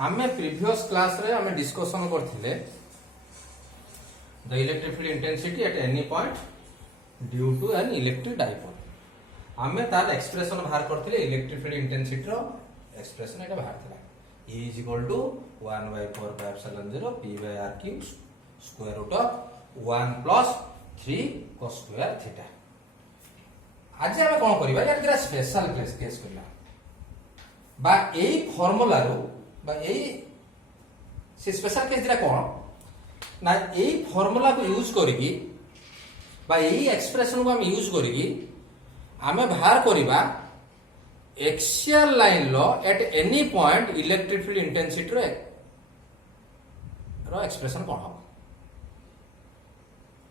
आमे previous class रे आमे डिस्कशन करथिले the electric field intensity at any point due to an electric dipole. आमे तार एक्सप्रेशन बाहर करथिले इलेक्ट्रिक फील्ड इंटेंसिटी रो एक्सप्रेशन एटा बाहर थिला E is equal to 1 by 4 pi epsilon 0 P by R cube square root of 1 plus 3 cos square theta। आज आमे कोन करिबा या जरा स्पेशल केस करला बा एई फार्मूला रो बा एई से स्पेशल केस दिला कोन ना एई फार्मूला को यूज करिकी बा एई एक्सप्रेशन को हम यूज करिकी आमे बाहर करिबा एक्सियल लाइन लो at any point electric field intensity रो एक्सप्रेशन कोन हो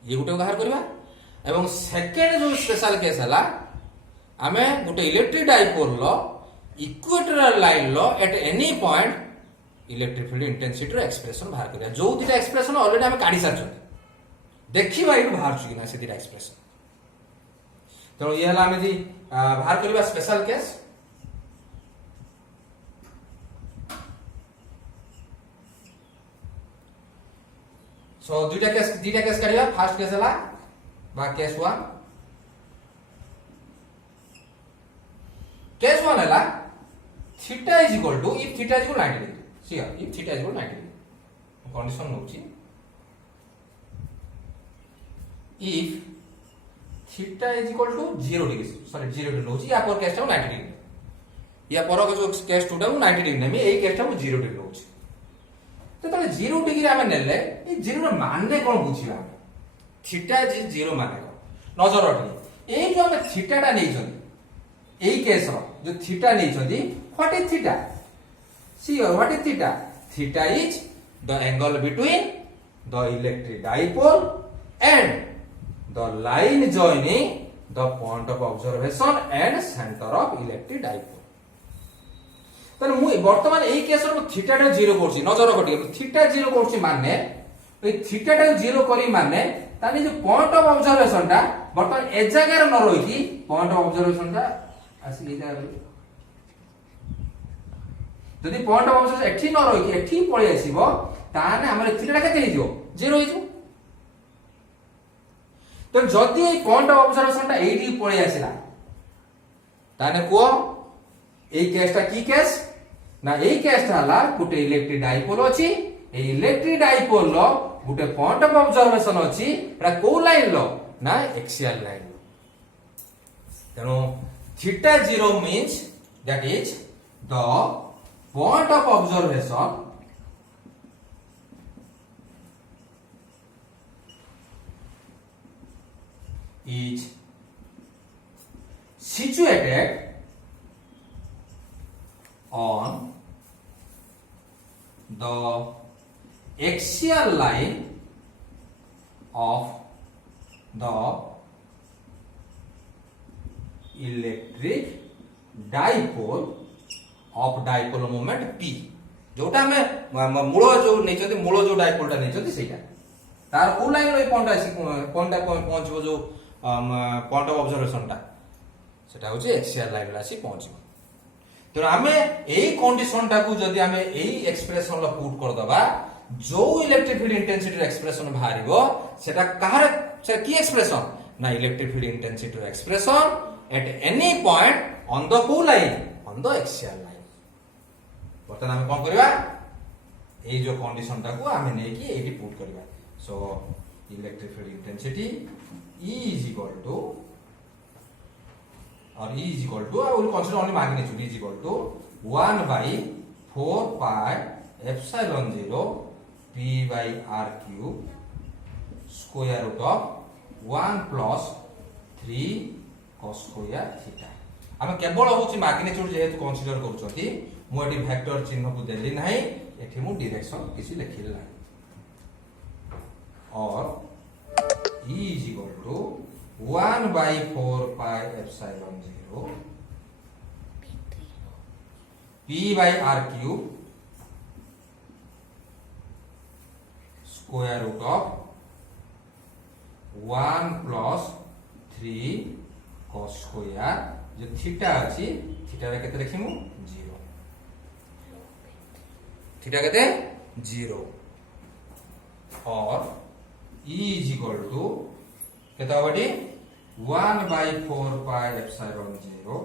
ये गुटे बाहर करिबा। एवं सेकेंड जो स्पेशल केस हला आमे गुटे इलेक्ट्रिक डाइपोल लो इक्वेटोरियल लाइन लो at any point electric field intensity रो एक्सप्रेशन बाहर करिया। जो दिटा एक्सप्रेशन ऑलरेडी आमे काढी सारछन देखिबा इउ बाहर छु कि ना से दिटा एक्सप्रेशन। तो ये हला आमे दी बाहर करिबा स्पेशल केस। सो दुटा केस करिया। फर्स्ट केस हला बा केस 1 केस 1 हला theta is equal to if theta is equal 90 degree सी if theta is equal 90 degree condition नउची if theta is equal to 0 degree sorry 0 degree नउची या पर केस 90 डिग्री या पर जो केस 2 टा 90 डिग्री नेमी एई केस 0 डिग्री नउची। तो तले 0 डिग्री आमे नेले ए 0 रो माने कोन बुझिबा थीटा जी 0 माने कोन नजर रखी ए जो हम थीटा टा नै छन एई केस रो जो थीटा नै छथि what is theta see what is theta theta is the angle between the electric dipole and the line joining the point of observation and centre of electric dipole. तने मु वर्तमान एई case रो theta टा 0 करछि नजर रखि theta 0 करछि माने ए theta टा 0 करी माने तानी जो पॉइंट ऑफ ऑब्जर्वेशन टा वर्तमान ए जगह न रही कि पॉइंट ऑफ ऑब्जर्वेशन टा आसी ए जगह जदि पॉइंट ऑफ ऑब्जर्वेशन एठी न रही कि एठी पळि आसीबो ताने हमर थीटा टा केते हिजो 0 हिजो। तो जदि ए पॉइंट ऑफ ऑब्जर्वेशन टा एठी पळि आसीला ताने को ए केस टा की केस ना ए केस टा हला गुटे इलेक्ट्रिक डाइपोल अछि ए electric dipole low Gute point of observation अछि एटा को लाइन लो ना एक्सियल लाइन लो। तेनो theta 0 means that is the point of observation is situated on the axial line of the electric dipole of dipole moment P जोटा हमें मूल जो नहीं मूल जो डाइपोल टा नहीं सेटा तार को लाइन रे पॉइंट पहुंचबो जो पॉइंट ऑफ ऑब्जर्वेशन टा सेटा होची एक्सियल लाइन ला सी पहुंचबो। तो आमे एई कंडीशन टा को जदी आमे एई एक्सप्रेशन ला पुट कर दबा जो इलेक्ट्रिक फील्ड इंटेंसिटी एक्सप्रेशन बाहरिबो सेटा कहार से की एक्सप्रेशन ना electric field intensity expression at any point on the को line on the axial line. बर्तन आमे कोन करबा एई जो कंडीशन टा को आमे नै कि एटी पुट करबा। So electric field intensity E is equal to or E is equal to I will consider only magnitude E is equal to 1 by 4 pi epsilon 0 P by R cube square root of 1 plus 3 cos square theta। आमे केवल होची magnitude जेहेतु consider करूछथि मु eighty vector चिन्ह को देली नाही एठी मु डायरेक्शन किसी लिखिल नाही और E is equal to 1 by 4 pi epsilon 0 P by R cube square root of 1 plus 3 cos square जो थीटा अछि थीटा रे केते लिखिमु 0 थीटा कहते 0 और E इज इक्वल टू कहते हैं बटी 1/4 पाई epsilon 0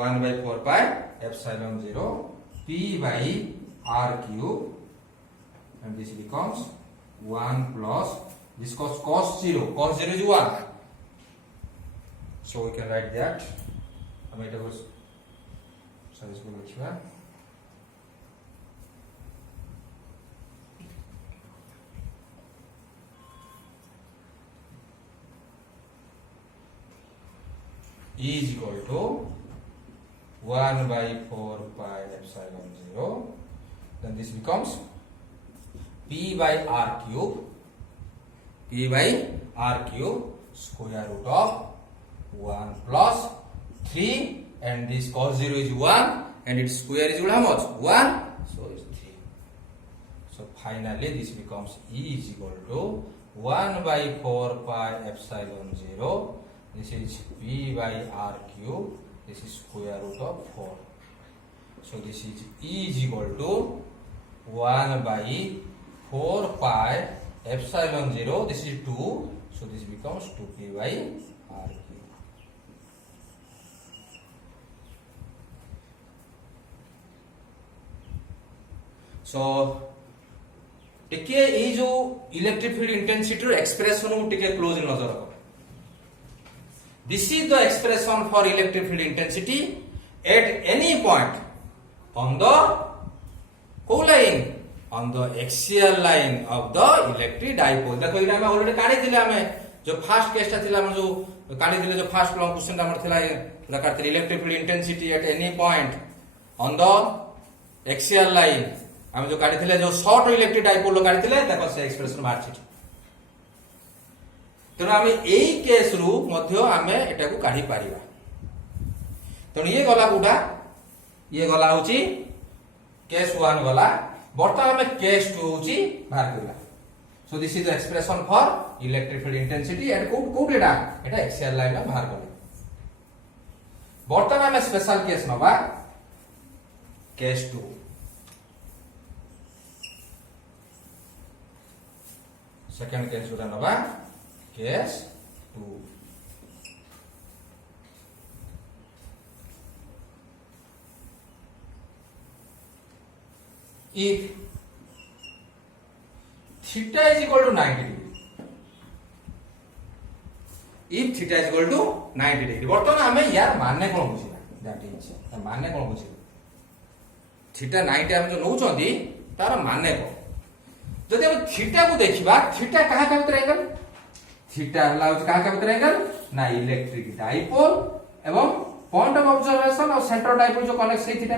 1/4 pi epsilon 0 P by R cube and this becomes 1 plus this cos 0 is 1, so we can write that हम এটা को सही से लिखिए E is equal to 1/4 pi epsilon 0. Then this becomes P by R cube. P by R cube square root of 1 plus 3, and this cos 0 is 1 and its square is how much? 1. So it's 3. So finally this becomes E is equal to 1/4 pi epsilon 0. This is P by R cube. This is square root of 4. So this is E is equal to 1/4 pi epsilon 0. This is 2. So this becomes 2P by R cube. So टिके ये जो electric field intensity expression को टिके close नजर रखो. This is the expression for electric field intensity at any point on the line, on the axial line of the electric dipole. देखो इटा हम ऑलरेडी काढी दिले हमें जो फर्स्ट केस था हम जो काढी दिले जो फर्स्ट लॉन्ग क्वेश्चन हमर थिला लकाते electric field intensity at any point on the axial line हम जो काढी थिले जो शॉर्ट इलेक्ट्रिक डाइपोल काढी थिले देखो से एक्सप्रेशन बाहर छी. तेणु आम यही केस रु एटा को काढ़ी पारिबा. तेणु ये गला कोटा ये गला होची केस 1 गला. बर्तमान आम केस 2 होची बाहर करला. So this is the expression for electric field intensity at कोट एटा एक्सियल लाइन में बाहर करले. बर्तमान आम स्पेशल केस नबा केस 2. सेकंड केस जोटा नबा case 2. If theta is equal to 90 degree, if theta is equal to 90 degree, बर्तमान हमें यार मानने कौन बुझिला दैट इज मानने कौन बुझिला थीटा 90 हम जो नउचोंदी तार मानने को जदि हम थीटा को देखिबा थीटा कहा का भीतर एंगल थीटा लाउज कहा का भीतर एंगल ना इलेक्ट्रिक डाइपोल एवं पॉइंट ऑफ ऑब्जर्वेशन और सेंटर डाइपोल जो कनेक्ट से थीटा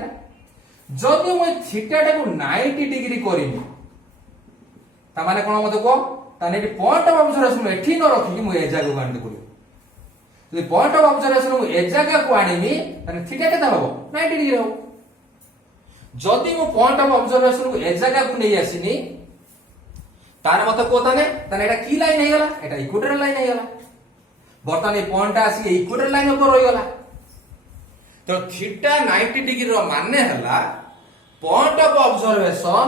जदि मैं थीटा को 90 डिग्री करिमी ता माने कोन मते को ताने पॉइंट ऑफ ऑब्जर्वेशन एठी न रखी मु ए जगह को आनी करियो. यदि पॉइंट ऑफ ऑब्जर्वेशन मु ए जगह को आनीमी ताने थीटा केता हो 90 डिग्री हो. जदि मु पॉइंट ऑफ ऑब्जर्वेशन को ए जगह को नै आसीनी तार मते को ताने एटा की लाइन हे गला एटा इक्वेटर लाइन हे गला. बर्तमान ए पॉइंट आसी इक्वेटर लाइन ऊपर रही गला. तो थीटा 90 डिग्री रो माने हला point of observation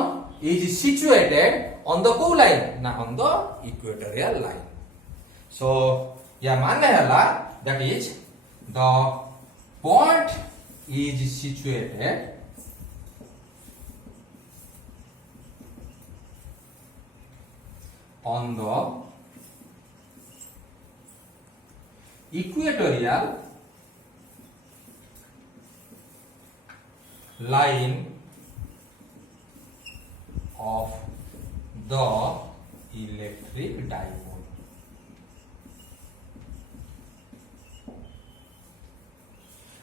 is situated on the को लाइन ना ऑन द इक्वेटोरियल लाइन. सो या माने हला that is the point is situated on the equatorial line of the electric dipole.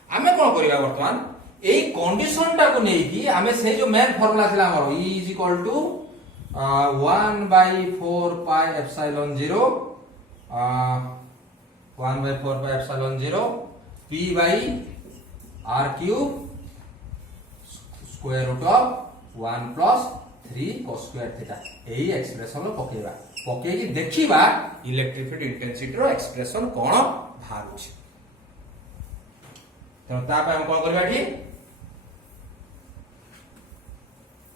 आमे कोन करिया वर्तमान एई कंडीशन टा को नेई कि आमे से जो मेन फार्मूला थिला हमर E is equal to 1/4 pi epsilon 0 1/4 pi epsilon 0 P by R cube square root of 1 plus 3 cos square theta. यही एक्सप्रेशन पकेबा पकेकी देखिबा इलेक्ट्रिक फील्ड इंटेंसिटी रो एक्सप्रेशन कोन बाहर छै. तो ता पे हम कोन करबा कि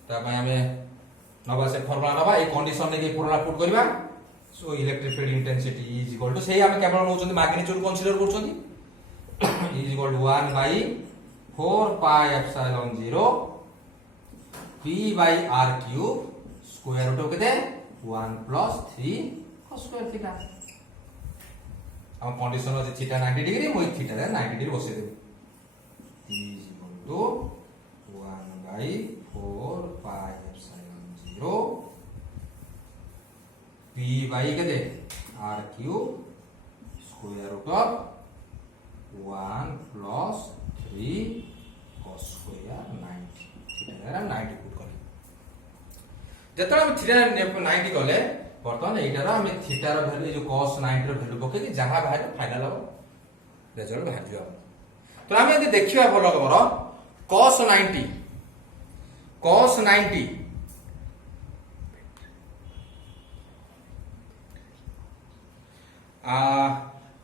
नवा से फॉर्मूला नवा ए कंडीशन ने फॉर्मूला पुट करबा so electric field intensity is equal to से हम केवल नउछन मैग्नीट्यूड कंसीडर करछन is equal to 1 by 4 pi epsilon 0 p by r cube square root केते 1 प्लस 3 cos स्क्वायर थीटा हम कंडीशन अछि थीटा 90 डिग्री मोइ थीटा 90 डिग्री बसे देबे is equal to 1 by 4 pi epsilon 0 p by केते r cube square root of 1 plus 3 cos square 90 theta 90 put कर जेतरा हम थीटा 90 गले बर्तमान एटार हम थीटा रो वैल्यू जो cos 90 रो वैल्यू पके कि जहां बाहर फाइनल हो रिजल्ट बाहर दियो तो हम यदि देखिबा बोलो करो cos 90 cos 90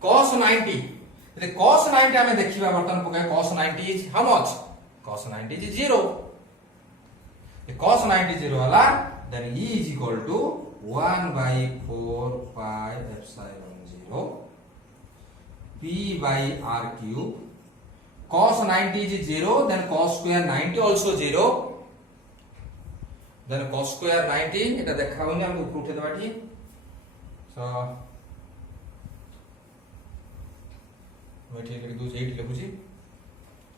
cos 90 यदि cos 90 हमें देखिबा बर्तमान पके cos 90 is how much cos 90 is 0 cos 90 0 वाला then E is equal to 1 by 4 pi epsilon 0 P by R cube cos 90 is 0 then cos square 90 also 0 then cos square 90 এটা দেখাউনি আমি উপরে উঠে দেবাটি so wait here do 8 লিখুছি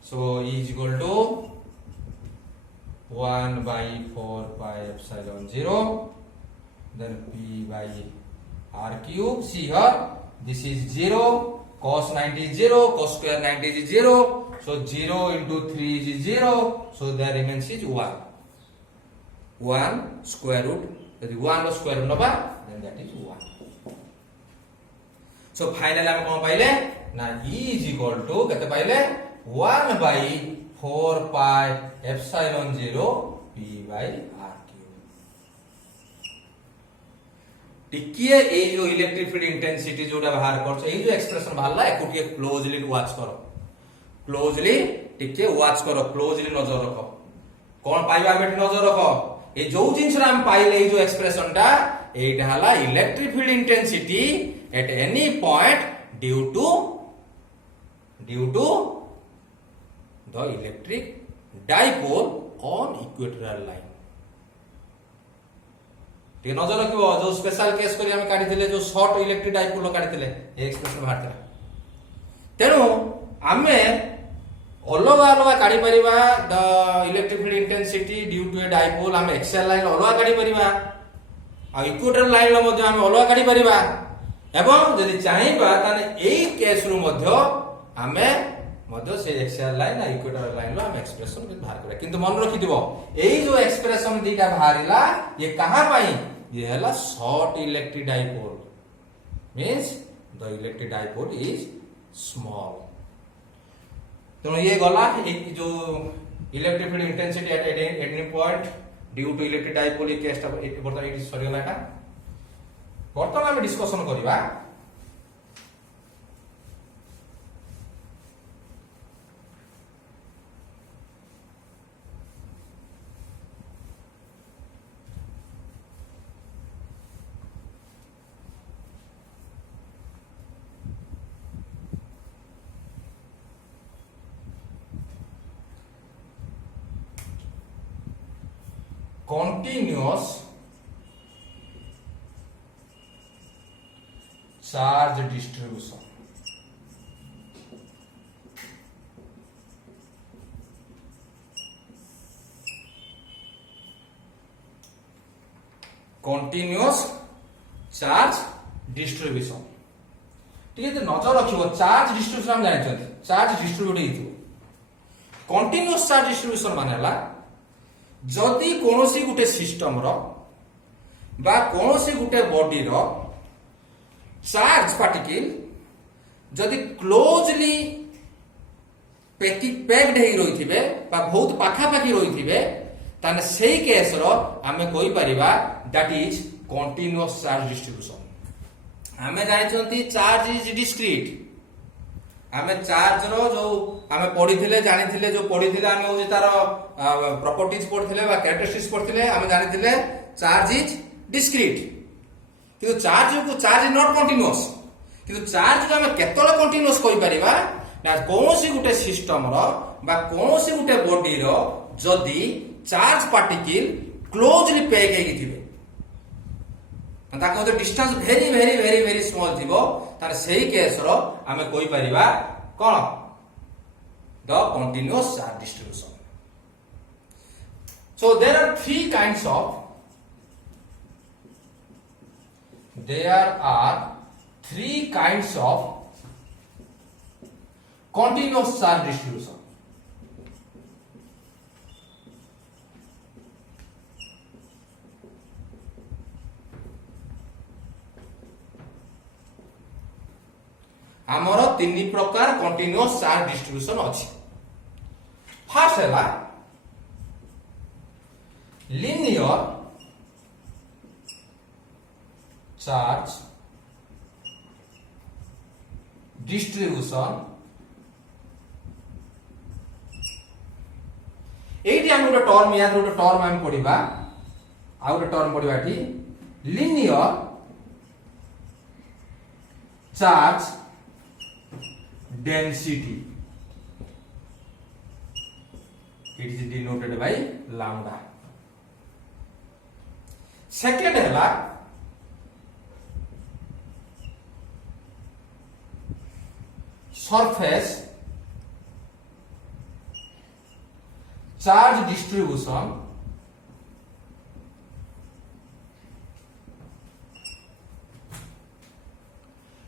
so E is equal to 1 by 4 pi epsilon 0 then p by r cube see here this is 0 cos 90 is 0 cos square 90 is 0 so 0 into 3 is 0 so there remains is 1 square root यदि 1 रो square root नबा then that is 1 so finally हम कोन पाइले ना E is equal to कते पाइले 1 by 4 pi epsilon 0 p by r cube टिकिए ए जो electric field intensity जोटा बाहर करछ ए जो एक्सप्रेशन बाहरला एको टिके क्लोजली वॉच करो क्लोजली टिके वॉच करो क्लोजली नजर रखो कोन पाइबा बेट नजर रखो ए जो जिंस हम पाइले ए जो एक्सप्रेशन टा एटा हला electric field intensity at any point due to the electric dipole on equatorial line ठीक है नजर रखिबो जो स्पेशल केस करी हम काढी दिले जो शॉर्ट इलेक्ट्रिक डाइपोल काढी दिले ए एक्सप्रेशन बाहर तरा तेनु आमे अलगा अलगा काढी परिबा the electric field intensity due to a dipole हम एक्सियल लाइन अलगा काढी परिबा आ इक्वेटोरियल लाइन लो मध्ये हम अलगा काढी परिबा एवं यदि चाहिबा ताने एई केस रु मध्ये हमें मध्य से एक्सियल लाइन आ इक्वेटोरियल लाइन लो हम एक्सप्रेशन बाहर करा किंतु मन रखि दिबो एई जो एक्सप्रेशन दीटा बाहरिला ये कहां पाई ये हला short electric dipole means the electric dipole is small तो ये गला जो electric field intensity at any point due to electric dipole ये केसटा बर्तमान इट सरी गला का बर्तमान हम डिस्कशन करिबा continuous charge distribution continuous charge distribution ठीक है नजर रखिबो चार्ज डिस्ट्रीब्यूशन हम जानि चार्ज डिस्ट्रीब्यूट हेतु कंटीन्यूअस चार्ज डिस्ट्रीब्यूशन मानेला जदि कोनोसी गुटे सिस्टम रो बा कोनोसी गुटे बॉडी रो चार्ज पार्टिकल जदि क्लोजली पैक्ड हे रहिथिबे बा बहुत पाखा पाखी रहिथिबे ताने सेही केस रो हमें कोइ परिबा that is continuous charge distribution हमें जानिछंती चार्ज इज डिस्क्रीट आमे चार्ज रो जो आमे पढिथिले जानिथिले जो पढिथिले आमे होची तार प्रॉपर्टीज पढिथिले बा कैरेक्टरिस्टिक्स पढिथिले आमे जानिथिले चार्ज इज डिस्क्रीट किंतु चार्ज इज नॉट कंटीन्यूअस किंतु चार्ज को आमे केतले कंटीन्यूअस कहि परिबा ना कोनोसी गुटे सिस्टम रो बा कोनोसी गुटे बॉडी रो जदी चार्ज पार्टिकल क्लोजली पैक हेगी थिबे ताको तो distance very very very very small थिबो तार सेही केस रो आमे कोइ परिबा कोन the continuous charge distribution so there are three kinds of continuous charge distribution आमर तीन प्रकार कंटीन्यूअस चार्ज डिस्ट्रीब्यूशन अछि फर्स्ट है linear charge distribution एठी हम गोटे टर्म या गोटे टर्म हम पढिबा आ गोटे टर्म पढिबा एठी linear charge density it is denoted by lambda second है surface charge distribution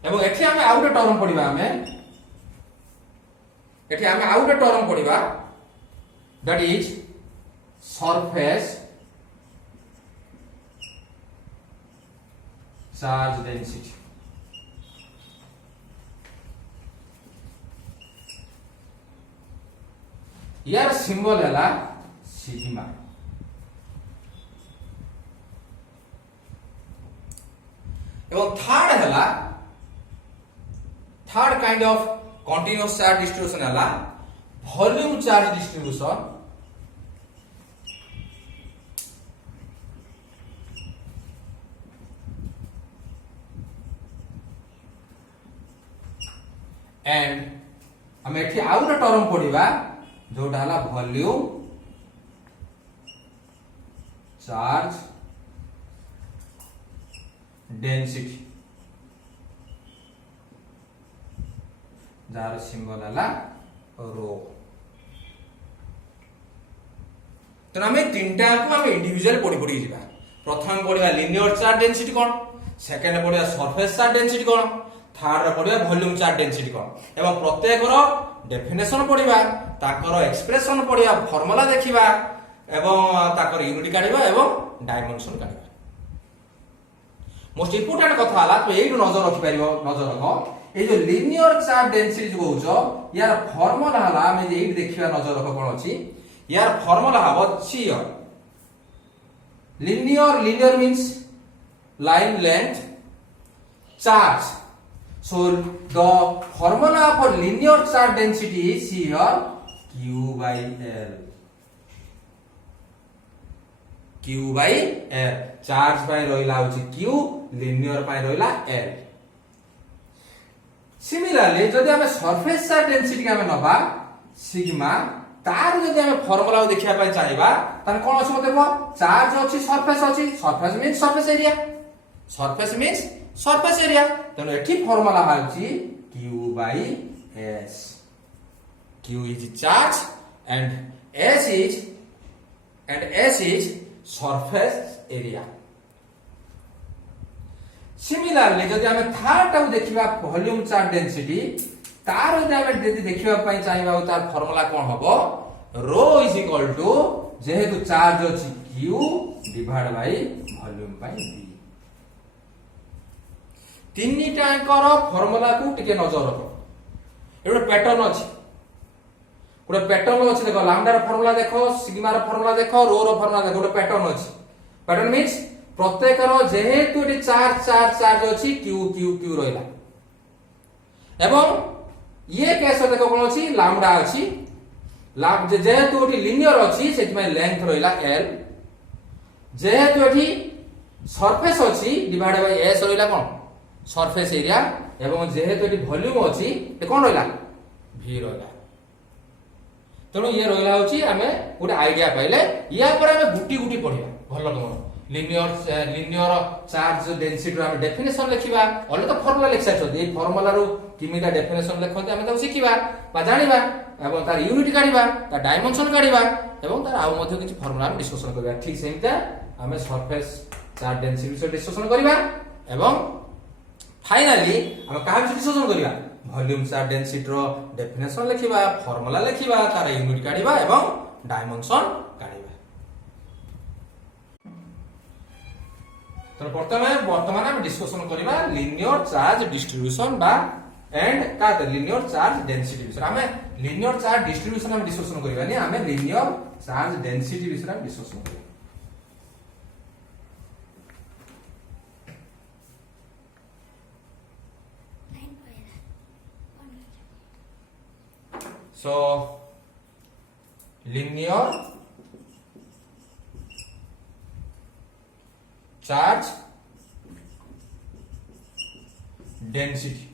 एवं एठी हमें आउट टर्म पढिबा हमें एठी हमें आउट टर्म पढिबा that is surface charge density यार सिंबल है सिग्मा एवं third kind of continuous charge distribution है वॉल्यूम चार्ज डिस्ट्रीब्यूशन एंड हम एठी आउ गोटे टर्म पढिबा जोटा हला वॉल्यूम चार्ज डेंसिटी जार सिंबल हला रो तो हमें तीनटा को हम इंडिविजुअल पढि जिबा प्रथम पढिबा लिनियर चार्ज डेंसिटी कोन सेकंड पढिबा सरफेस चार्ज डेंसिटी कोन थर्ड पढिबा वॉल्यूम चार्ज डेंसिटी कोन एवं प्रत्येक रो डेफिनेशन पढिबा ताकर एक्सप्रेशन पढिबा फार्मूला देखिबा एवं ताकर यूनिट काढिबा एवं डायमेंशन काढिबा मोस्ट इंपोर्टेंट कथा हला तो एई नजर रखि परिबो नजर रख ए जो लिनियर चार्ज डेंसिटी जो कहउछो यार फार्मूला हला हम एई देखिबा नजर रख कोन अछि यार फार्मूला हबो छिय linear means line length charge so the formula for linear charge density is here q by l charge by roila hochi q linear by roila l similarly जदि हमें surface charge density के हमें नबा sigma तार जदि हमें formula देखिया पय चाहिबा तने कोन अछि मते चार्ज अछि सरफेस मींस सरफेस एरिया तने एठी formula हालची q by s q is charge and s is surface area similarly जदि हमें थर्ड टाउ देखिबा वॉल्यूम चार्ज डेंसिटी तार जदि हमें देखिबा पय चाहिबा तार फार्मूला कोन हबो रो इज इक्वल टू जेहेतु चार्ज अछि q divide by volume by v तीनटा कर फार्मूला को टिके नजर रख एटा पैटर्न अछि गोटे पैटर्न अछि देखो लैम्डा रो फार्मूला देखो सिग्मा रो फार्मूला देखो रो रो फार्मूला देखो गोटे पैटर्न अछि पैटर्न मींस प्रत्येक रो जेहेतु एटी चार्ज अछि q q q रहला एवं ये केस देखो कोन अछि लैम्डा अछि जेहेतु एटी लिनियर अछि सेति में लेंथ रहिला l जेहेतु एटी सरफेस अछि डिवाइड बाय s रहिला कोन सरफेस एरिया एवं जेहेतु एटी वॉल्यूम अछि ए कोन रहिला v रहिला तेणु ये रहिला होची आमे गोटे आइडिया पाइले या पर आमे गुटी गुटी पढिबा भलो तमरो लिनियर चार्ज डेंसिटी आमे डेफिनेशन लिखिबा ओले तो फार्मूला लिख साइछ ए फार्मूला रो किमिता डेफिनेशन लिखते आमे तो शिखिबा बा जानिबा एवं तार यूनिट काढिबा तार डायमेंशन काढिबा एवं तार आउ मध्ये किछि फार्मूला डिस्कशन करबा ठीक सेमिता आमे सरफेस चार्ज डेंसिटी से डिस्कशन करबा एवं फाइनली आमे काहा डिस्कशन करबा वॉल्यूम चार्ज डेंसिटी रो डेफिनेशन लिखिबा फार्मूला लिखिबा तार यूनिट काढिबा एवं डायमेंशन काढिबा तो वर्तमान हम डिस्कशन करबा लिनियर चार्ज डिस्ट्रीब्यूशन बा एंड का लिनियर चार्ज डेंसिटी विषय हमें लिनियर चार्ज डिस्ट्रीब्यूशन हम डिस्कशन करबा नि हमें लिनियर चार्ज डेंसिटी विषय हम डिस्कशन करबा so linear charge density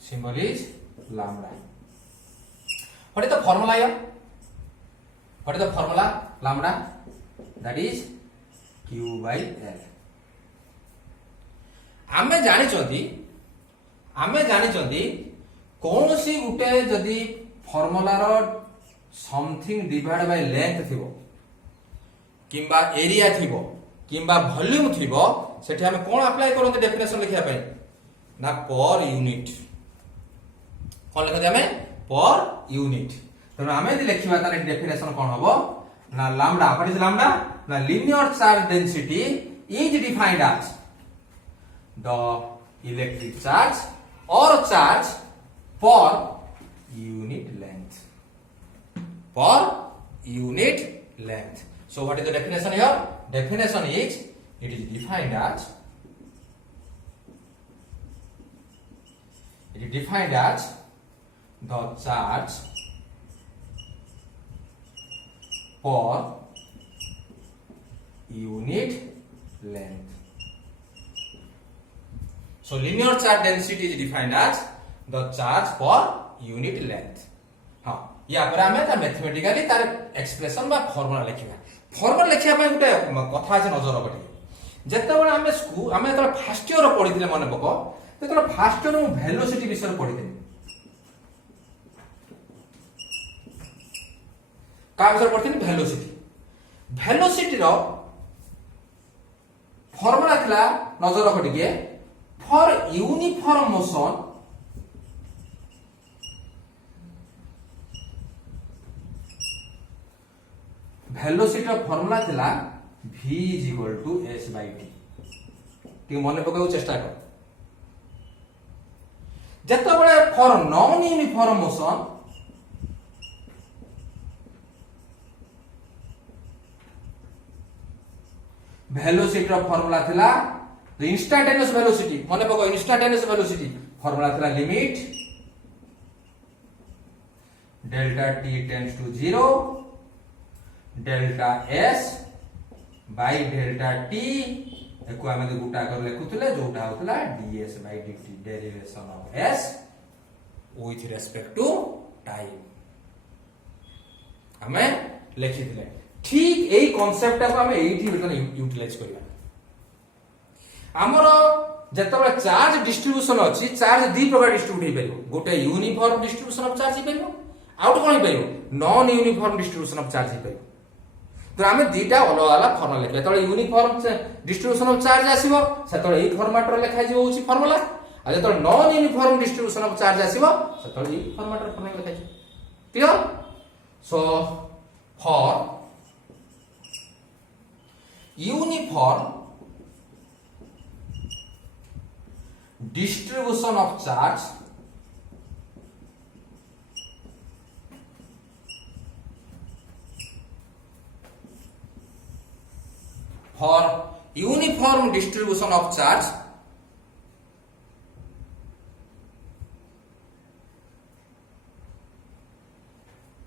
symbol is lambda what is the formula here what is the formula lambda that is q by l आमे जानिचंदी कौनसी गुटे जदि फॉर्मूला रो समथिंग डिवाइड बाय लेंथ थिबो किंबा एरिया थिबो किंबा वॉल्यूम थिबो सेठी हमें कोन अप्लाई करते डेफिनेशन लिखिया पई ना पर यूनिट कोन लिखते हमें पर यूनिट तो हमें यदि लिखिबा तार डेफिनेशन कोन हबो ना लैम्डा व्हाट इज लैम्डा ना linear charge density is defined as the electric charge or charge per unit length so what is the definition here definition is it is defined as the charge per unit length so linear charge density is defined as the charge per unit length हां या पर हमें ता mathematically तार expression बा formula लिखिया पय गुटे कथा আছে नजर रखि जत्ते बेला हमें तो फर्स्ट ईयर पढिथिले मने पको तो फर्स्ट ईयर वेलोसिटी विषय पढिथिले का विषय पढिथिले वेलोसिटी रो फार्मूला थिला नजर रख टिके for uniform motion velocity of formula थिला v is equal to s by t ठीक मन पकाउ चेष्टा कर जत्ते बळे for non uniform motion velocity of formula थिला the instantaneous velocity mane pako instantaneous velocity formula thila limit delta t tends to 0 delta s by delta t एको आमे गुटा कर लेखुतले जोटा होतला ds by dt derivation of s with respect to time हमें लेखितले ठीक एई concept को हमें एठी बटन यूटिलाइज करिया हमरो जतबे चार्ज डिस्ट्रीब्यूशन अछि चार्ज दी प्रकार डिस्ट्रीब्यूट हे परिबो गोटे यूनिफॉर्म डिस्ट्रीब्यूशन ऑफ चार्ज हे परिबो आउट कोन हे परिबो non uniform distribution of charge हे परिबो तो हमें दीटा अलग अलग फार्मूला लिखबे तळे यूनिफॉर्म डिस्ट्रीब्यूशन ऑफ चार्ज आसीबो सेतळे एई फॉर्मेट रो लिखा जिवो होची फार्मूला आ जतळे non uniform distribution of charge आसीबो सेतळे एई फॉर्मेट रो फार्मूला लिखा जी clear so for uniform distribution of charge for uniform distribution of charge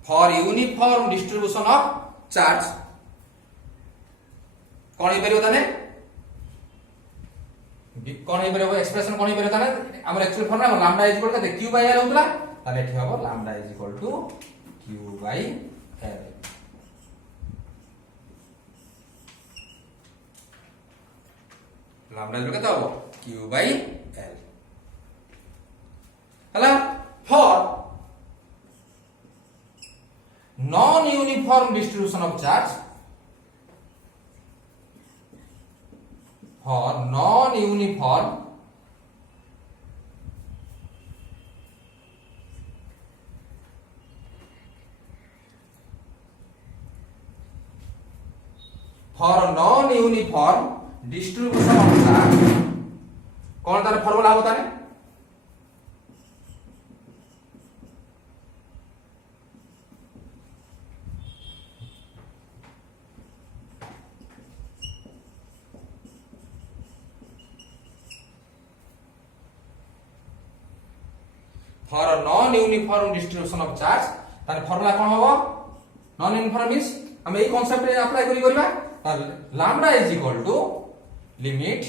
for uniform distribution of charge कौन हो परियो ताने कौन हो परियो एक्सप्रेशन कौन हो परियो ताने हमर actual formula lambda is equal to q by l होतला ताने एठी हबो lambda is equal to q by l lambda is केते हबो q बाय l हला for non uniform distribution of charge for non-uniform distribution of charge कौन तार formula होता है for a non-uniform distribution of charge तार फॉर्मूला कौन होगा नॉन यूनिफॉर्म मींस हम এই কনসেপ্ট রে अप्लाई करी करबा तार lambda is equal to limit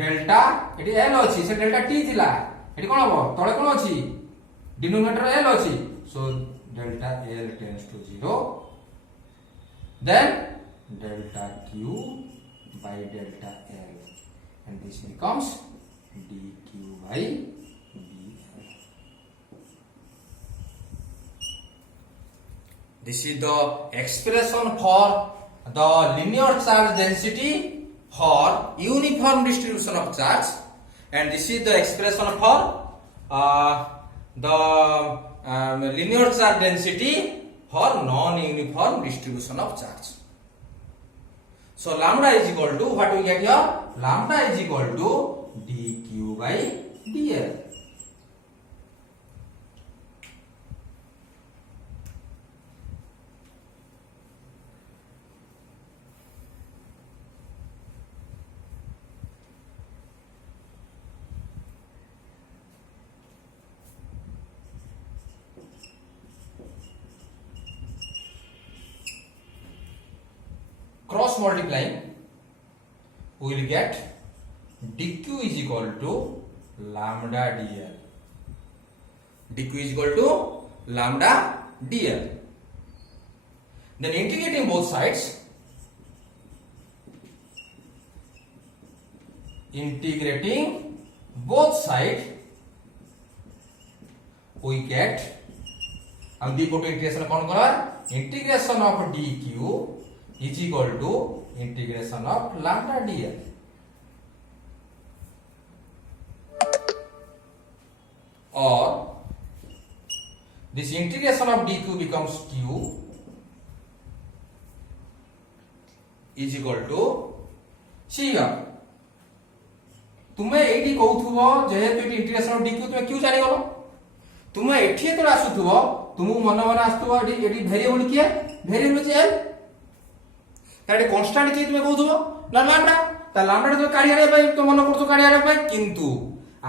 delta एटी एल अछि से डेल्टा टी थिला एटी कोन हो तळे कोन अछि डिनोमिनेटर एल अछि so delta L tends to 0 then delta Q by delta L and this becomes dq by dl. This is the expression for the linear charge density for uniform distribution of charge, and this is the expression for the linear charge density for non-uniform distribution of charge. So lambda is equal to what we get here? Lambda is equal to dq by dl. Cross multiplying we will get dq is equal to lambda dl. dq is equal to lambda dl. Then integrating both sides, we get हम दी coat integration कौन करा integration of dq is equal to integration of lambda dl. Or this integration of dq becomes q is equal to see here तुम्हें eighty कहउथुबो जेहेतु eighty integration of dq तुम्हें q जानि गलो तुम्हें एठी तो आसुथुबो तुमु मन मन आसुथुबो एटी वेरिएबल किए वेरिएबल जे l तारे कांस्टेंट की तुम्हें कहउथुबो ना लैम्डा ता लैम्डा तो काढी आरे भाई तो मन करतो काढी आरे भाई किंतु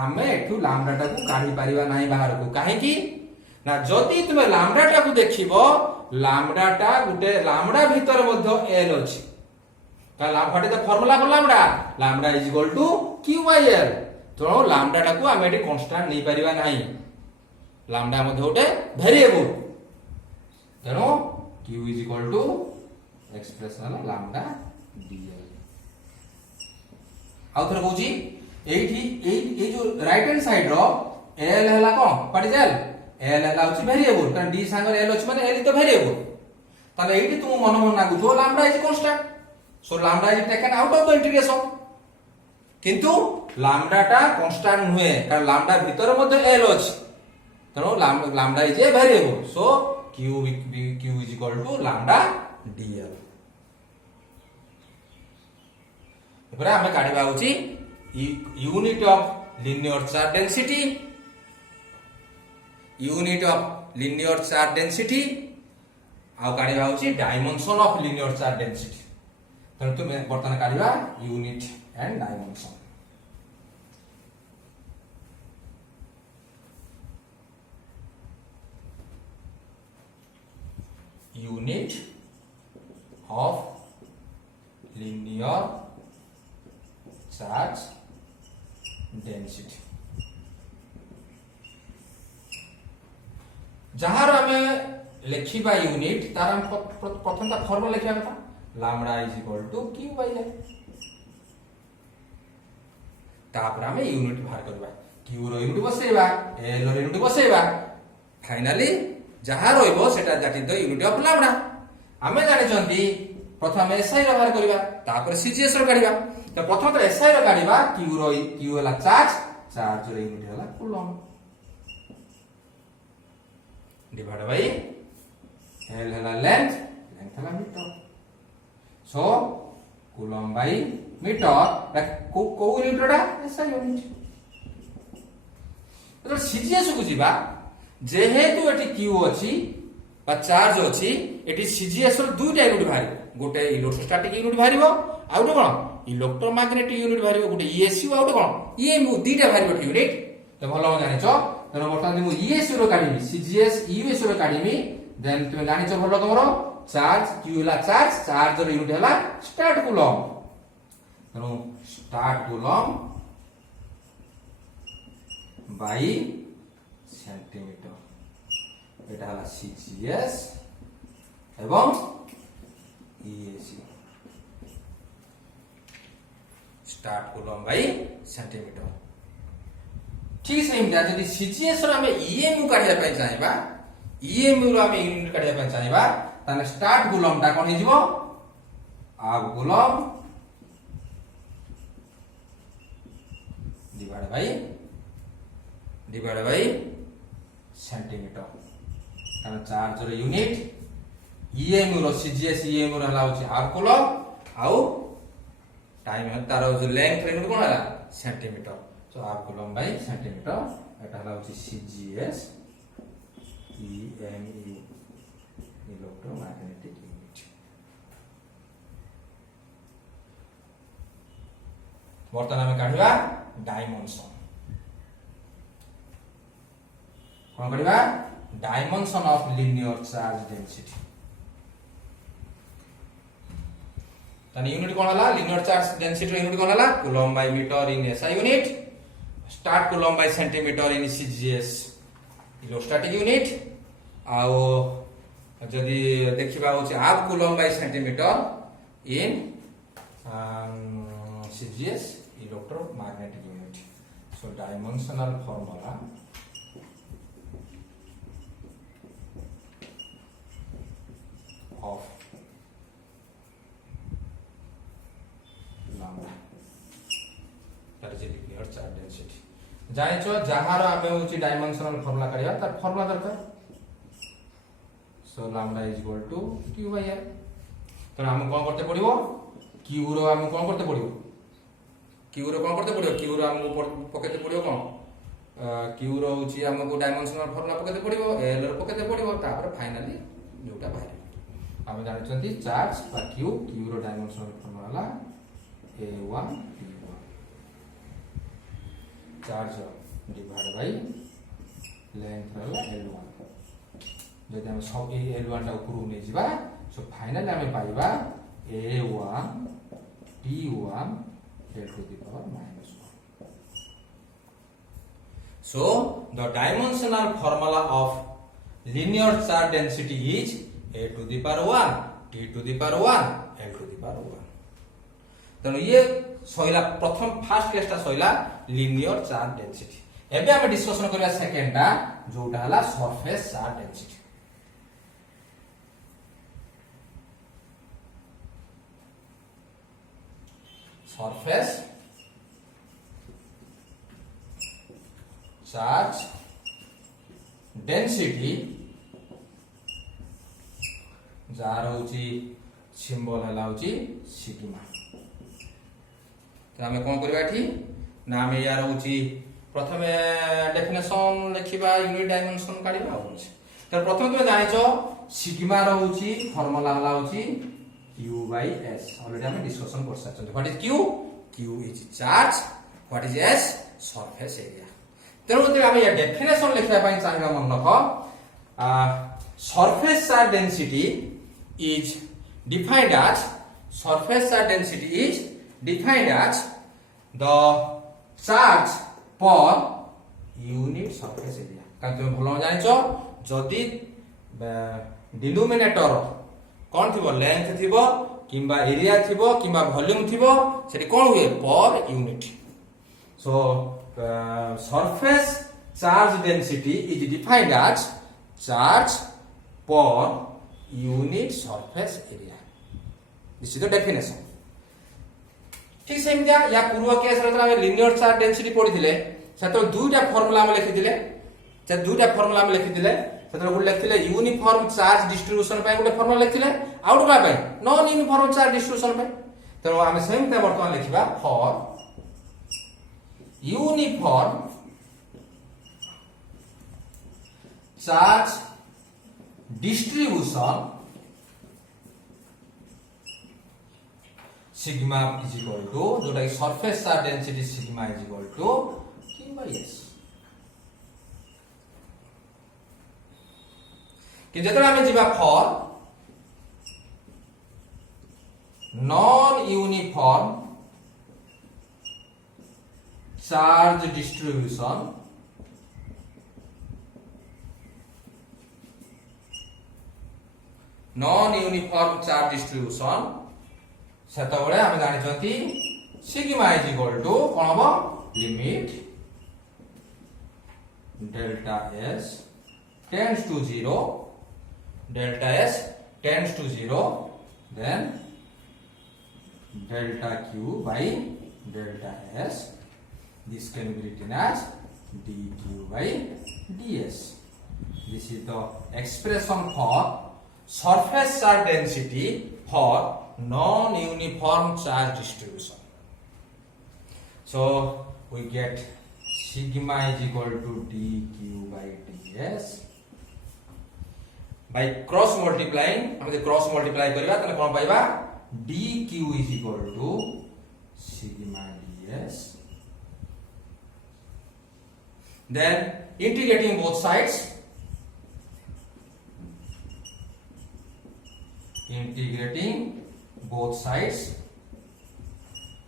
आमे एठु लैम्डा टा को काढी परिबा नाही बाहर को काहे की ना जदी तुम्हें लैम्डा टा को देखिबो लैम्डा टा गुटे लैम्डा भीतर मध्य l अछि ता लैम्डा टा फार्मूला को lambda is equal to q by l तो लैम्डा टा को आमे एठी कांस्टेंट नै परिबा नाही लैम्डा मध्य उटे वेरिएबल तेनो q is equal to expression lambda dl आउ थर कहूची एठी ए जो राइट हैंड साइड रो l हला कोन व्हाट इज l l हला होची वेरिएबल कारण d संग l होची माने l तो वेरिएबल ताले एठी तुम मन मन लागु तो lambda is constant so lambda is taken out of the integration किंतु लैम्डा टा कांस्टेंट हुए कारण लैम्डा भीतर मध्ये l होची तनो lambda is a variable so q is equal to lambda dl एपरा हमें काढिबा होची unit of linear charge density आउ काढिबा होची dimension of linear charge density तनो तुमे बर्तन काढिबा unit and dimension unit of linear charge density जहार आमे लिखिबा यूनिट तार हम प्रथम ता फॉर्मूला लिखिबा कथा lambda is equal to q by l तापर आमे यूनिट बाहर करबा q रो यूनिट बसेबा l रो यूनिट बसेबा फाइनली जहार होइबो सेटा that is the unit of lambda आमे जानि जंती प्रथम SI रो बाहर करबा तापर CGS रो काढिबा तो प्रथम तो SI रो काढिबा q हला चार्ज रो यूनिट हला कूलम divided by L हला लेंथ हला metre so coulomb by metre को यूनिट रा SI यूनिट तो CGS को जिबा जेहेतु एटी Q अछि बा चार्ज अछि एटी CGS रो दुईटा यूनिट भारिबो गोटे इलेक्ट्रोस्टैटिक यूनिट भारिबो आ गोटे कोन इलेक्ट्रोमैग्नेटिक यूनिट भारिबो गोटे ESU आ गोटे कोन EMU दुईटा भारिबो यूनिट तो भलो जानिचो तेना बर्तमान मु ESU रो काढिमी CGS ESU रो काढिमी देन तुम जानिचो भलो तमरो चार्ज Q हला चार्ज रो यूनिट हला स्टार्ट कूलम तेनु स्टार्ट कूलम बाय सेंटीमीटर एटा हला CGS एवं ESU statcoulomb by centimetre ठीक से इमदा जदी CGS रो हमें EMU काढिया पय चाहेबा EMU रो हमें यूनिट काढिया पय चाहेबा ताने स्टार्ट कूलम ता कोन हिजबो आग कूलम डिवाइड बाय सेंटीमीटर कारण चार्ज रो यूनिट EMU रो CGS EMU रो हला होची हाफ कूलम आउ टाइम तारो जो लेंथ रे कोन हला centimetre so half coulomb by centimeter eta hala hochi CGS EMU electromagnetic unit बर्तमान आमे काढिबा डायमेंशन कोन काढिबा dimension of linear charge density तने यूनिट कोन हला लिनियर चार्ज डेंसिटी यूनिट कोन हला coulomb by metre in SI unit statcoulomb by centimetre in CGS electrostatic unit आउ जदी देखिबा होची abcoulomb by centimetre in CGS electromagnetic unit so dimensional formula of lambda that is linear charge density जानिचो जहार आमे होची dimensional formula काढिया तार फार्मूला दरकार सो lambda is equal to q by l तो हम कोन करते पड़िबो q रो हम कोन करते पड़िबो q रो कोन करते पड़िबो q रो हम पकेते पड़िबो कोन q रो होची हमको डायमेंशनल फार्मूला पकेते पड़िबो l रो पकेते पड़िबो तापर फाइनली जोटा बाहर हम जानिचंती चार्ज बा q रो dimensional formula A1 charge divide by length रहला L1 जदि हम सब L1 टा ऊपर नै जिबा सो फाइनली हम पाइबा A1 T1 L to the power minus 1 so the dimensional formula of linear charge density is A to the power 1 T to the power 1 L to the power 1 तनो ये सोइला प्रथम first केसटा सोइला linear charge density एबे हम discussion करिया second टा जोटा हला surface charge density surface charge density jar होची सिंबल हला होची सिग्मा तो हमें कौन करबा एठी ना हम यार होची प्रथमे डेफिनेशन लिखिबा यूनिट डायमेंशन काढिबा होची तो प्रथम तुम जानिचो सिग्मा रो होची फार्मूला हला होची q by s ऑलरेडी हम डिस्कशन कर सकते हैं what is q q is charge what is s surface area तेणु जब हम या डेफिनेशन लिखिबा पई चाहिबा मन रख surface charge density is defined as surface charge density is defined as the charge per unit surface area. कारण तुम भलो जानिचो जदि डिनोमिनेटर कौन थिबो लेंथ थिबो किंबा एरिया थिबो किंबा वॉल्यूम थिबो सेठी कोन हुए per unit. So surface charge density is defined as charge per unit surface area. This is the definition. ठीक सेमिया या पूर्व केस रे हम लिनियर चार्ज डेंसिटी पढि थिले सेतो दुईटा फार्मूला हम लिखि दिले. से दुईटा फार्मूला हम लिखि दिले. सेतो गुड लिखि दिले यूनिफॉर्म चार्ज डिस्ट्रीब्यूशन पे गुड फार्मूला लिखि दिले. आउट का पे नॉन यूनिफॉर्म चार्ज डिस्ट्रीब्यूशन पे. तो हम सेमिया वर्तमान लिखिबा for uniform charge distribution sigma is equal to जोटा surface charge density sigma is equal to Q by S. कि जेतरा हमें जीवा for non uniform charge distribution non uniform charge distribution सेतबेले हम जानिछंती सिग्मा इज इक्वल टू कोन हबो limit delta S tends to 0 delta S tends to 0 then delta Q by delta S. This can be written as dQ by ds. This is the expression for surface charge density for non-uniform charge distribution. So we get sigma is equal to dQ by ds. By cross multiplying, हम cross multiply करिबा तने कोन पाइबा dQ is equal to sigma ds. Then integrating both sides,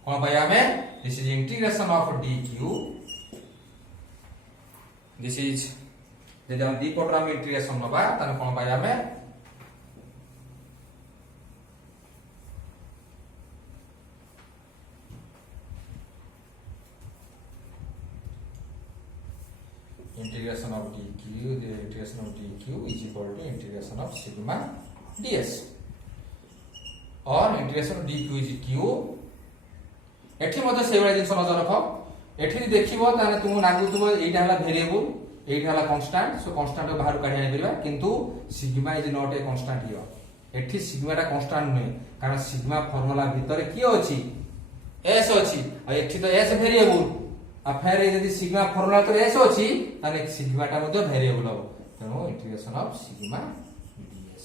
कौन पाया हमें this is integration of dq. This is यदि हम दी पटर हम इंटीग्रेशन नबा तने कौन पाया हमें integration of dq, the integration of dq is equal to integration of sigma ds और integration of dq is q. एठी मते सेइ वाला जिंस नजर रखो. एठी देखिबो ताने तुम लागुतबो एटा हला वेरिएबल एटा हला कांस्टेंट. सो कांस्टेंट को बाहर काढी आनि परबा किंतु sigma is not a constant here. एठी सिग्मा टा कांस्टेंट नै कारण सिग्मा फार्मूला भीतर की अछि s अछि आ एठी तो s वेरिएबल आ फेर यदि सिग्मा फार्मूला तो s अछि ताने सिग्मा टा मध्ये वेरिएबल हो. तेनो इंटीग्रेशन ऑफ सिग्मा ds.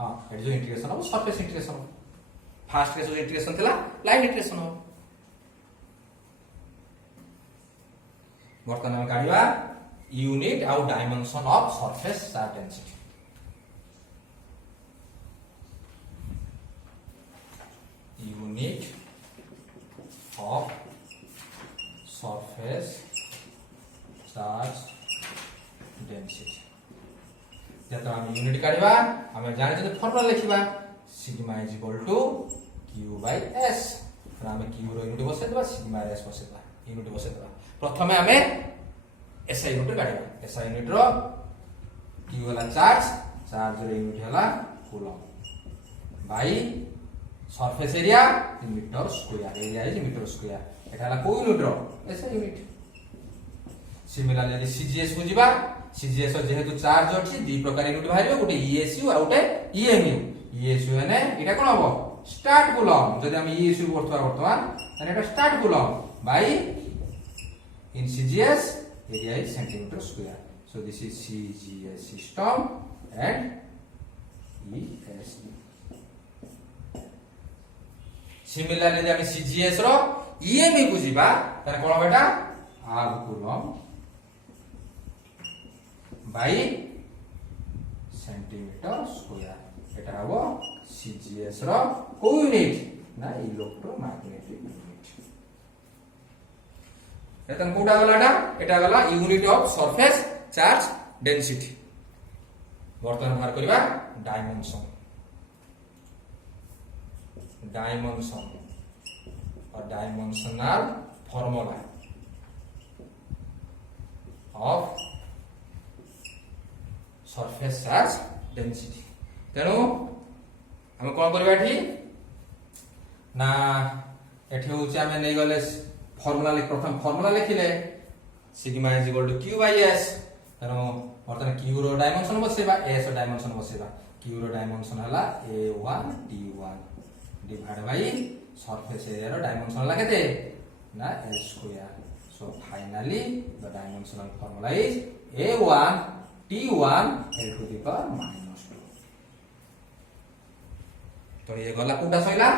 हां एट जो integration of surface integration first case integration थला लाइन इंटीग्रेशन हो. वर्तमान हम काढिबा यूनिट आउ dimension of surface charge density. Unit of surface charge density. जेतो हम यूनिट काढिबा हम जानि जे फार्मूला लिखिबा sigma is equal to q by s. हम q रो यूनिट बसे देबा सिग्मा s बसे देबा यूनिट बसे देबा. प्रथमे हमें SI यूनिट काढिबा. SI यूनिट रो q वाला चार्ज रो यूनिट हला coulomb by surface area metre square. Area is metre square. एटा हला को यूनिट रो SI यूनिट. सिमिलरली यदि CGS को जिबा CGS जेहेतु चार्ज अछि दी प्रकार यूनिट बाहरियो गोटे ESU आ गोटे EMU. ESU ने एटा कोन हबो स्टार्ट कूलम. जदि हम ESU करथवा वर्तमान तने एटा statcoulomb by in CGS area is centimeter square. So this is CGS system and ESU. Similarly यदि हम CGS रो EMU को जिबा तने कोन बेटा half coulomb by centimetre square एटा हबो सीजीएस रो को यूनिट ना इलेक्ट्रोमैग्नेटिक यूनिट एतन कोडा गलाटा एटा गला unit of surface charge density वर्तमान बाहर करबा डायमेंशन और dimensional formula of surface charge density तेणु आम कौन करबा एठी ना एठी होची आमे नै गले फॉर्मूला प्रथम फॉर्मूला लिखिले sigma is equal to q by s तेणु वर्तमान क्यू रो डायमेंशन बसेबा एस रो डायमेंशन बसेबा क्यू रो डायमेंशन हला a1 d1 divide by surface area रो डायमेंशन हला केते ना l square so finally the dimensional formula is a1 t1 l to the power -2 तो ये गला कोटा सइला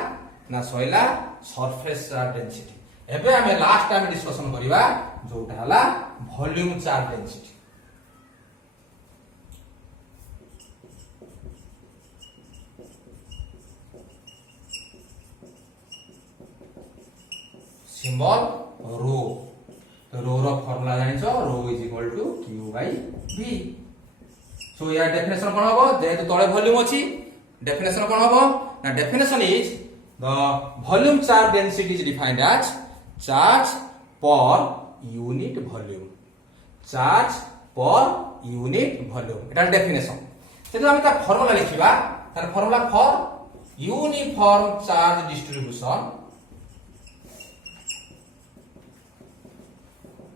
ना सइला सरफेस चार्ज डेंसिटी एबे हमें लास्ट टाइम डिस्कशन करिवा जोटा हला volume charge density symbol rho तो रो रो फार्मूला जानिछो rho is equal to q by v so या डेफिनेशन कोन हबो जेहेतु तळे वॉल्यूम अछि डेफिनेशन कोन हबो ना definition is the volume charge density is defined as charge per unit volume charge per unit volume एटा डेफिनेशन जेतु हम ता फार्मूला लिखिबा तार formula for uniform charge distribution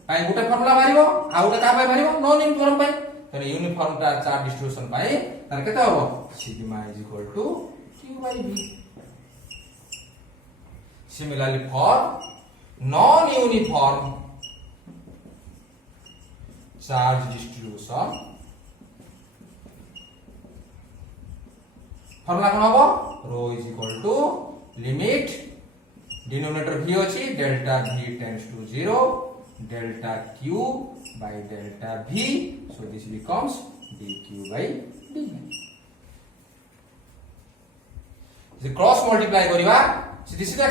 पाई गुटे फार्मूला मारिबो आ गुटे का पाई मारिबो नॉन यूनिफॉर्म पाई तने यूनिफॉर्म ता चार्ज डिस्ट्रीब्यूशन पाई तार केते हबो sigma is equal to q by v similarly for non uniform charge distribution formula कोन हबो rho is equal to limit denominator v अछि delta v tends to 0 delta q by delta v so this becomes dq by dv the cross multiply kariba so this is the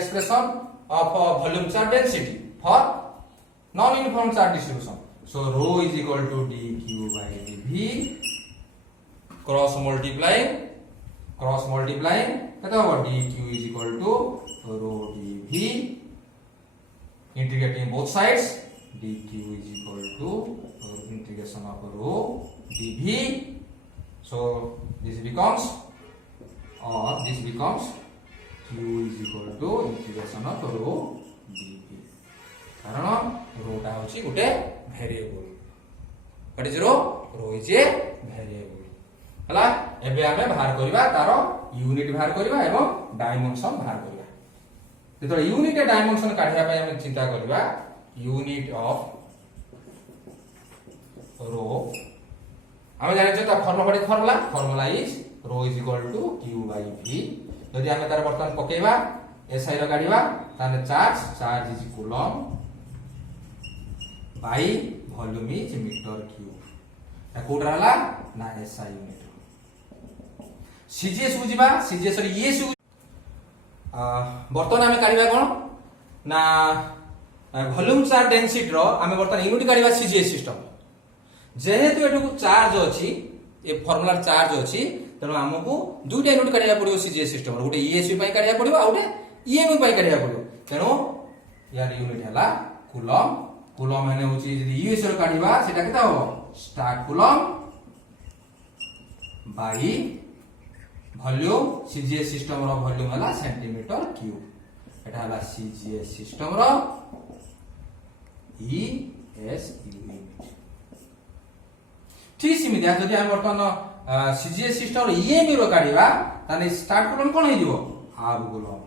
expression of volume charge density for non uniform charge distribution so rho is equal to dq by dv cross multiplying kata hobo dq is equal to rho dv integrating both sides dq is equal to integration of rho dv so this becomes q is equal to integration of rho dv कारण rho टा होची गुटे variable what is rho is a variable हला एबे हमें बाहर करबा तारो unit बाहर करबा एवं डायमेंशन बाहर करबा तो यूनिट डायमेंशन काढिया पय हम चिंता करबा यूनिट ऑफ रो हम जाने छ त formula is rho is equal to q by v यदि हम तार बर्तन पकेबा एसआई रो काढिबा ताने charge is coulomb by volume is metre cube ए कोड रहला ना एसआई यूनिट सीजीएस बुझिबा सीजीएस रे ये बर्तमान आमे काढिबा कोन ना वॉल्यूम चार्ज डेंसिटी रो आमे बर्तमान यूनिट काढिबा सीजीएस सिस्टम जेहेतु एठु चार्ज अछि ए फार्मूला चार्ज अछि तनो हमकु दुटा यूनिट काढिया पड़ियो सीजीएस सिस्टम रो गुटे ईएसवी पई काढिया पड़ियो आ गुटे ईएमवी पई काढिया पड़ियो तनो यार यूनिट हला कूलम माने होछि यदि यूएस रो काढिबा सेटा केता हो statcoulomb by volume CGS system रो वॉल्यूम हला सेंटीमीटर क्यूब एटा हला सीजीएस सिस्टम रो ईएस यूनिट ठीक सिमिति जदि हम बर्तन सीजीएस सिस्टम रो ईएमवी रो काढिबा ताने स्टार्ट कूलम कोन हे दिबो abcoulomb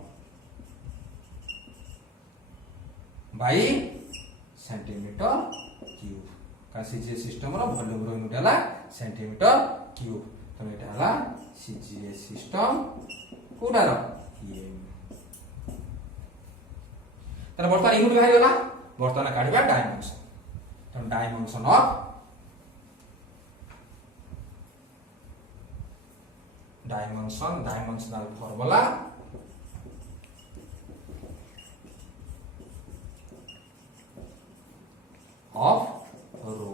by centimetre cube का सीजीएस सिस्टम रो वॉल्यूम रो यूनिट हला सेंटीमीटर क्यूब तो एटा हला सीजीएस सिस्टम कोडा रो ईएमवी तर बर्तमान यूनिट भाई गला बर्तमान काढिबा डायमेंशन तो dimension of dimensional formula of rho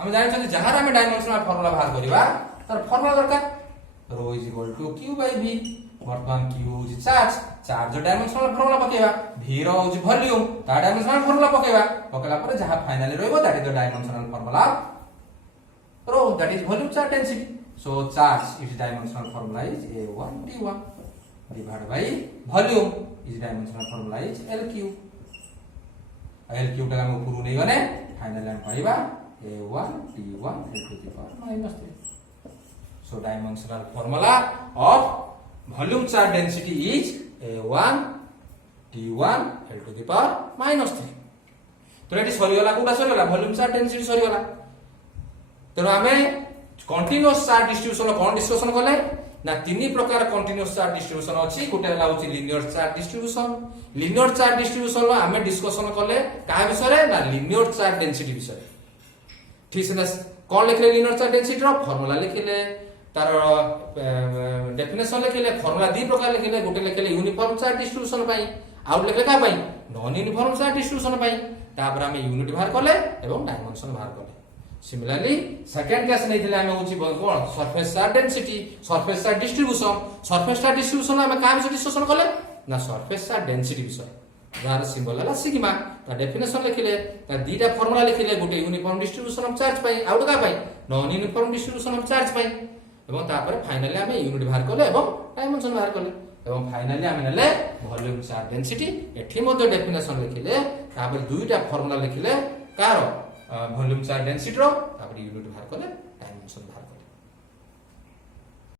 हम जानि जहार हम डायमेंशनल फॉर्मूला बाहर करिबा तार फॉर्मूला दरकार rho is equal to q by v वर्तमान q is charge dimensional formula पकेबा v रो इज वॉल्यूम ता डायमेंशनल फॉर्मूला पकेबा पकेला पर जहां फाइनली रहइबो that is the dimensional formula rho that is volume charge density so charge is dimensional formula is a1 d1 divided by volume is dimensional formula is lq lq टा हम ऊपर नहीं गने फाइनली हम पाइबा a1 d1 l to the power -3 so dimensional formula of volume charge density is a1 d1 l to the power -3 तो eighty सरी गला कोटा सरी गला वॉल्यूम चार्ज डेंसिटी सरी गला तो हमें कंटीन्यूअस चार्ज डिस्ट्रीब्यूशन कोन डिस्कशन करले ना तीन प्रकार कंटीन्यूअस चार्ज डिस्ट्रीब्यूशन अछि गोटे हला होछि लिनियर चार्ज डिस्ट्रीब्यूशन हमें डिस्कशन करले का विषय ना लिनियर चार्ज डेंसिटी विषय ठीक है ना कोन लिखले लिनियर चार्ज डेंसिटी रो फार्मूला लिखले तार डेफिनेशन लिखले फार्मूला दी प्रकार लिखले गोटे लिखले यूनिफॉर्म चार्ज डिस्ट्रीब्यूशन पई आउट लिखले का पई नॉन यूनिफॉर्म चार्ज डिस्ट्रीब्यूशन पई तापर हमें यूनिट बाहर करले एवं डायमेंशन बाहर करले सिमिलरली सेकंड केस नहीं थिले हमें होची कोन surface charge density surface charge distribution हमें का विषय डिस्कशन करले ना सरफेस चार्ज डेंसिटी विषय यार सिंबल हला सिग्मा ता डेफिनेशन लिखले ता दीटा फार्मूला लिखले गोटे यूनिफॉर्म डिस्ट्रीब्यूशन ऑफ चार्ज पई आउट का पई non uniform distribution of charge पई एवं तापर फाइनली हमें यूनिट बाहर करले एवं डायमेंशन बाहर करले एवं फाइनली हमें नले वॉल्यूम चार्ज डेंसिटी एठी मध्ये डेफिनेशन लिखले तापर दुईटा फार्मूला लिखले कार वॉल्यूम चार्ज डेंसिटी रो तापर यूनिट बाहर करले